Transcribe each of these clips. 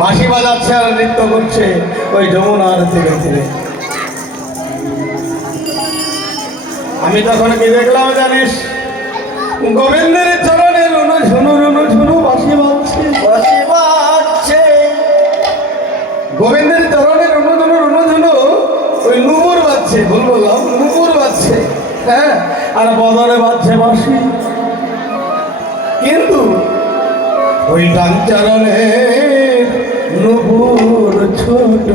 বাঁশি বাজাচ্ছে আর নৃত্য করছে ওই যমুনার তীরে তীরে। আমি তখন কি দেখলাম জানিস? গোবিন্দের চরণে রুনু ঝুনু রুনু ঝুনু বাঁশি বাজছে, বাঁশি বাজছে। গোবিন্দের চরণে রুনু ঝুনু রুনু ঝুনু ওই নুপুর বাজছে, ভুল বললাম, নুপুর বাজছে, হ্যাঁ, আর বদলে বাজছে বাঁশি। কিন্তু ওই ডান চরণে নুপুর ছোট,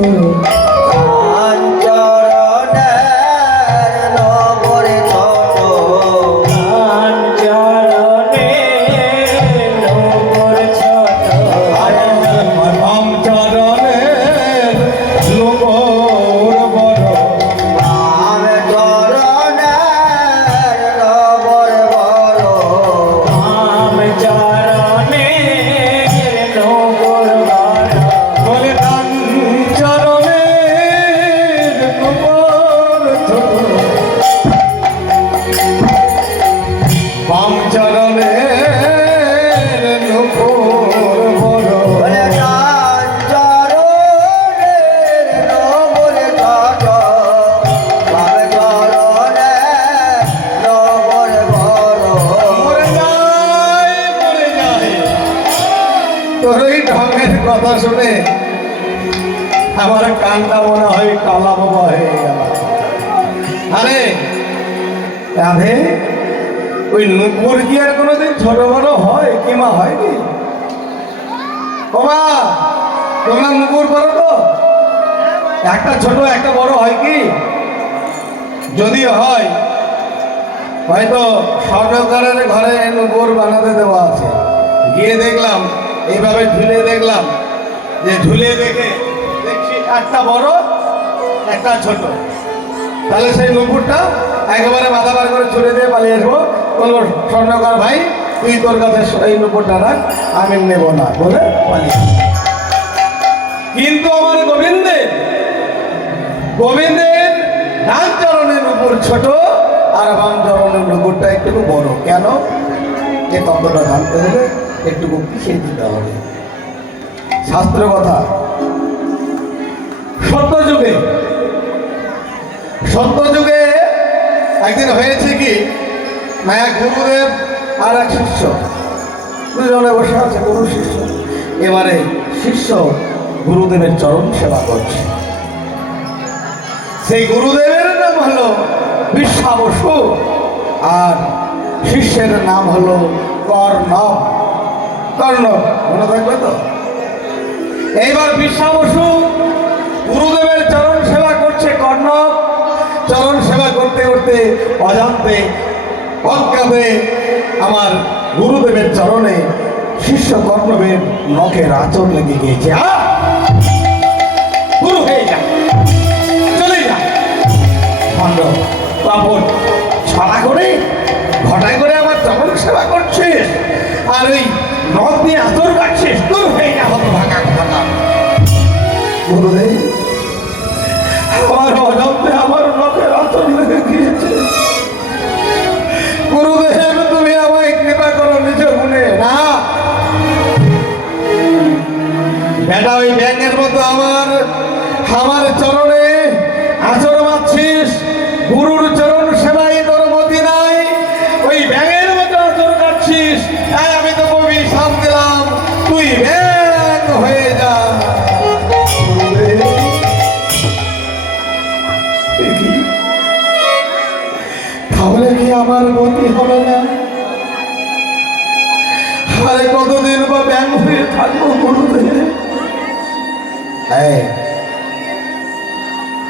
কথা শুনে আমার কানটা মনে হয় কালা বাবা হয়ে গেল। আরে রাধে, ওই নুপুর কি আর কোনোদিন ছোট বড় হয়? কি মা হয়নি? বাবা তোমরা নুপুর করো তো, একটা ছোট একটা বড় হয় কি? যদি হয় হয়তো সরকারের ঘরে নুপুর বানাতে দেওয়া আছে। গিয়ে দেখলাম এইভাবে ঝুলে দেখলাম, যে ঝুলে দেখে দেখছি একটা বড় একটা ছোট। তাহলে সেই নুপুরটা একেবারে মাথা বার করে ছুড়ে দিয়ে পালিয়ে আসবো, বলবো স্বর্ণকার ভাই তুই তোর কাছে এই নুপুরটা রাখ, আমি নেব না বলে পালিয়ে। কিন্তু আমার গোবিন্দের ডান চরণের নুপুর ছোট আর বাম চরণের নুপুরটা একটু বড়। কেন? এই তত্ত্বটা জানতে হলে একটু পিছিয়ে দিতে হবে। শাস্ত্র কথা, সত্যযুগে একদিন হয়েছে কি, এক গুরুদেব আর এক শিষ্য, দুজনে বসে আছে, গুরু শিষ্য। এবারে শিষ্য গুরুদেবের চরণ সেবা করছে। সেই গুরুদেবের নাম হলো বিশ্বাবসু আর শিষ্যের নাম হলো কর্ণব। মনে থাকবে তো? এইবার বিশ্বাবসু গুরুদেবের চরণ সেবা করছে, কর্ণব চরণ সেবা করতে করতে অজান্তে অজ্ঞাতে আমার গুরুদেবের চরণে শিষ্য কর্ণবের নখের আঁচড় লেগে গিয়েছে। গুরু হয়ে যা, চলে যা, খণ্ড পাপন ছড়া করে ঘটায় করে আমার চরণ সেবা করছিস আর ওই নখ দিয়ে আঁচড় কাটছিস, দূর হয়ে যা, হতো ভাঙা কথা। গুরুদেব আমার অজান্তে আমার নখের আঁচড় লেগে গিয়েছে, গুরুদেব তুমি আমায় কৃপা করো নিজ গুণে। না বেটা, ওই ব্যাঙের মতো আমার চরণে আঁচড় মারছিস, গুরুর চরণ সেবাই তোর মতি নাই, ওই ব্যাঙের মতো আঁচড় কাটছিস। তাই আমি তো কবি সাপ দিলাম, তুই ব্যাঙ হয়ে যা। তাহলে কি আমার মতি হবে না? আরে কতদিন বা ব্যাঙ হয়ে থাকবো গুরুদেব?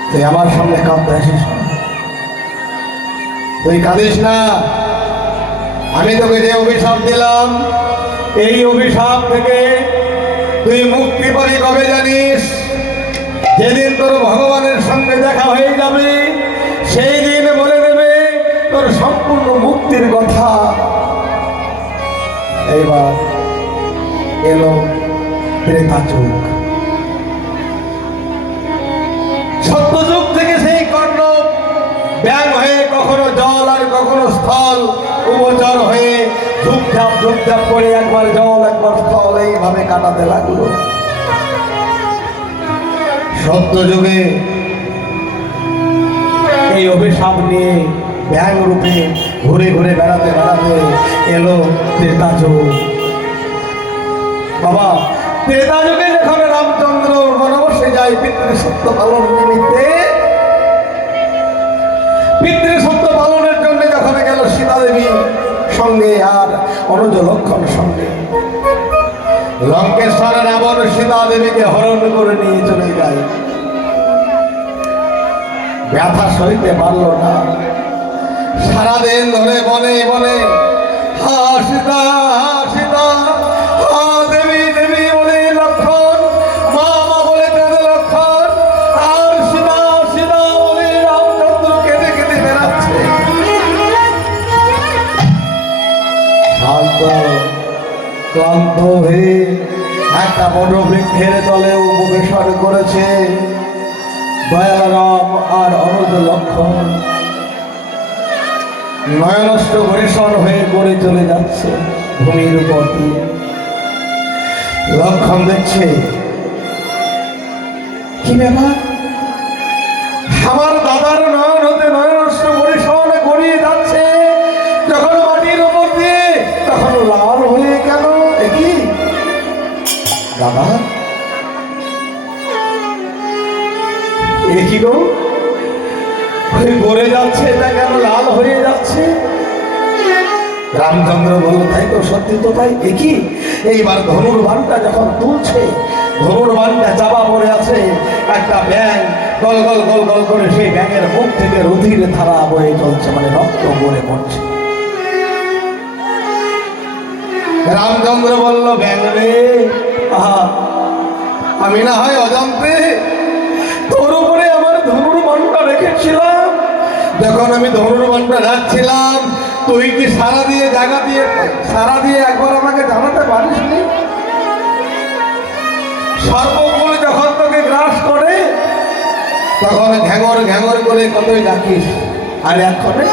তুই আমার সামনে কাঁদতে আসিস, তুই কাঁদিস না। আমি তোকে যে অভিশাপ দিলাম, এই অভিশাপ থেকে তুই মুক্তি পাবি কবে জানিস? যেদিন তোর ভগবানের সঙ্গে দেখা হয়ে যাবে, সেই দিন বলে দেবে তোর সম্পূর্ণ মুক্তির কথা। এইবার এলো ত্রেতা যুগ। সত্যযুগ থেকে সেই কর্ণ ব্যাং হয়ে কখনো জল আর কখনো স্থল উপচর হয়ে ঝুপঝাপ করে একবার জল একবার স্থল এইভাবে কাটাতে লাগলো। সত্য যুগে এই অভিশাপ নিয়ে ব্যাং রূপে ঘুরে ঘুরে বেড়াতে বেড়াতে এলো ত্রেতা যুগ। বাবা, ত্রেতা যুগে যখন রামচন্দ্র বনবাসে যায় পিতৃ সত্য পালন নিমিত্তে, পিতৃ সত্য পালনের জন্য যখন গেল সীতা দেবী সঙ্গে আর অনুজ লক্ষণ সঙ্গে, লঙ্কেশ্বর রাবণ সীতা দেবীকে হরণ করে নিয়ে চলে যায়। ব্যথা সইতে পারল না, সারাদিন ধরে বনে বনে হা সীতা হা সীতা, হা দেবী দেবী বলে লক্ষণ, মা মা বলে কেঁদে লক্ষণ, আর সীতা সীতা বলে রামচন্দ্র কেঁদে কেঁদে বেড়াচ্ছে। শান্ত ক্লান্ত হয়ে একটা বড় বৃক্ষের তলে উপবেশন করেছে দয়াল রাম আর অনুজ লক্ষণ। নয়নষ্ট হরিষণ হয়ে গড়ে চলে যাচ্ছে ভূমির উপর দিয়ে। লক্ষণ দেখছে, কি ব্যাপার, আমার দাদার নয়ন হতে নয়নষ্ট হরিষণ গড়িয়ে যাচ্ছে যখন মাটির উপর দিয়ে, তখন লাল হয়ে কেন? কি দাদা, এ কি গো, গড়ে যাচ্ছে, এটা কেন লাল হয়ে যাচ্ছে? রামচন্দ্র বলল, তাই তো, সত্যি তো তাই। কি এইবার ধনুর বানটা যখন তুলছে, ধনুর বানটা চাপা পড়ে আছে, একটা ব্যাঙ গল গল গল গল করে সেই ব্যাঙের মুখ থেকে রুধির ধারা বয়ে চলছে, মানে রক্ত গড়ে পড়ছে। রামচন্দ্র বলল, ব্যাঙ রে, আহা, আমি না হয় অজান্তে তোর উপরে আমার ধনুর বানটা রেখেছিলাম। যখন আমি ধনুর বানটা রাখছিলাম, তুই কি সারা দিয়ে একবার আমাকে জানাতে পারিসনি? সর্বকুল যখন তোকে গ্রাস করে তখন ঘ্যাঙর ঘ্যাঙর করে কতই ডাকিস, আর এক্ষণে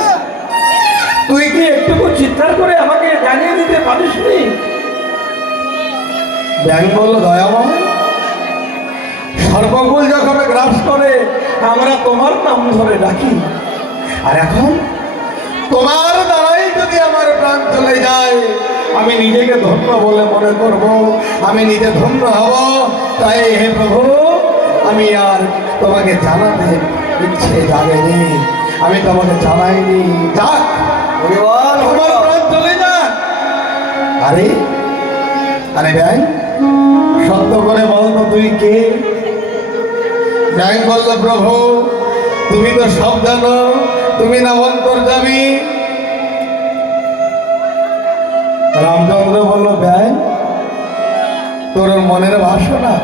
তুই কি একটুকু চিৎকার করে আমাকে জানিয়ে দিতে পারিসনি? ব্যাঙ বলল, দয়াময়, সর্বকুল যখন গ্রাস করে আমরা তোমার নাম ধরে ডাকি, আর এখন তোমার দ্বারাই যদি আমার প্রাণ চলে যায়, আমি নিজেকে ধন্য বলে মনে করব, আমি নিজে ধন্য হব। তাই হে প্রভু, আমি আর তোমাকে জানাতে ইচ্ছে জাগেনি, আমি তোমাকে জানাইনি, যাক তোমার প্রাণ চলে যাক। আরে আরে ব্যাং, সত্য করে বলতো তুই কে? ব্যাং বলল, প্রভু তুমি তো সব জানো, তুমি না অন্তর্যামী। রামচন্দ্র বলল, ব্যাং, তোর মনের বাসনা,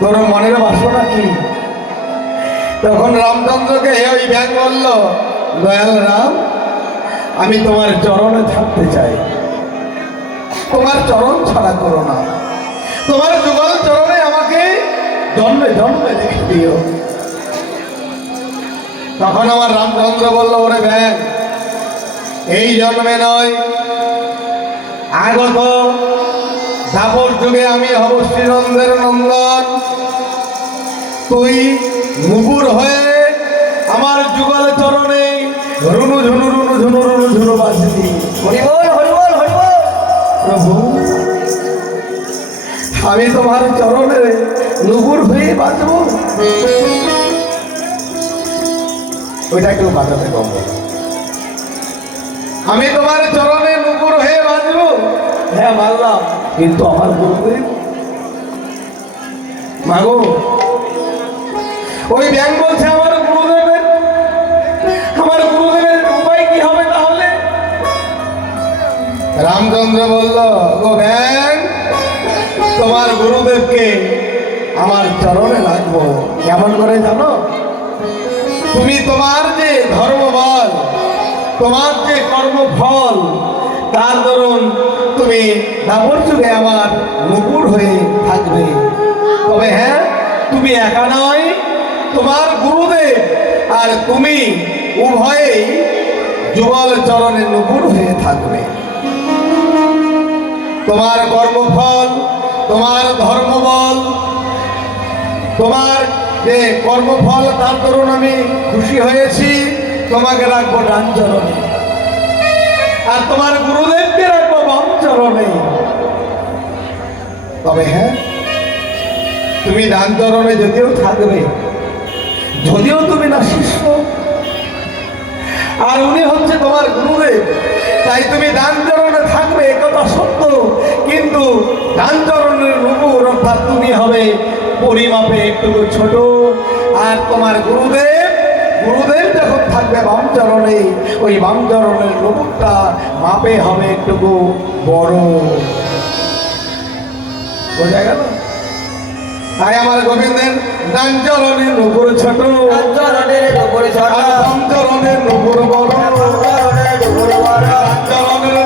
তোর মনের বাসনা কি? তখন রামচন্দ্রকে ওই ব্যাং বলল, দয়াল রাম, আমি তোমার চরণে থাকতে চাই, তোমার চরণ ছাড়া করো না, তোমার যুগল চরণে আমাকে জন্মে জন্মে দেখে দিও। তখন আমার রামচন্দ্র বলল, ওরে ব্যাং, এই জন্মে নয়, আগত দাপর যুগে আমি হব শ্রীনন্দের নন্দন, তুই মুগুর হয়ে আমার যুগল চরণে রুনু ঝুনু রুনু ঝুনু রুনু ঝুনু বাজবি। হরিবল হরিবল হরিবল। প্রভু, আমি তোমার চরণে নুপুর হয়ে বাজব। ওইটা কেউ বাজাতে কম বলো। আমি তোমার চরণে নুপুর হয়ে বাজব। হ্যাঁ মানলাম, কিন্তু আমার গুরুদেব মাগো, ওই ব্যাং বলছে আমার গুরুদেবের উপায় কি হবে তাহলে? রামচন্দ্র বলল, ও ব্যাং, তোমার গুরুদেবকে আমার চরণে লাগবো। কেমন করে জানো? তুমি তোমার যে ধর্মবল, তোমার যে কর্মফল, তার দরুন তুমি দাপর যুগে আমার মুকুর হয়ে থাকবে। তবে হ্যাঁ, তুমি একা নয়, তোমার গুরুদেব আর তুমি উভয়েই যুগল চরণে নুপুর হয়ে থাকবে। তোমার কর্মফল, তোমার ধর্মবল তোমার যে কর্মফল তার দরুন আমি খুশি হয়েছি, তোমাকে রাখবো ডান চরণে, আর তোমার গুরুদেবকে রাখবো বাম চরণে। তবে হ্যাঁ, তুমি ডান চরণে যদিও থাকবে, যদিও তুমি না শিষ্য, আর উনি হচ্ছে তোমার গুরুদেব, তাই তুমি ডান চরণে থাকবে, একথা সত্য। কিন্তু ডান চরণের নুপুর অর্থাৎ তুমি হবে পরিমাপে একটু ছোট, আর তোমার গুরুদেব যখন থাকবে বাম চরণে, ওই বাম চরণের নুপুরটা মাপে হবে একটু বড়। বোঝা গেল? তাই আমার গোবিন্দের ডান চরণের নুপুর ছোট, ডান চরণের নুপুর ছোট, আর বাম চরণের নুপুর বড়। বাম চরণের নুপুর বড়। ডান চরণের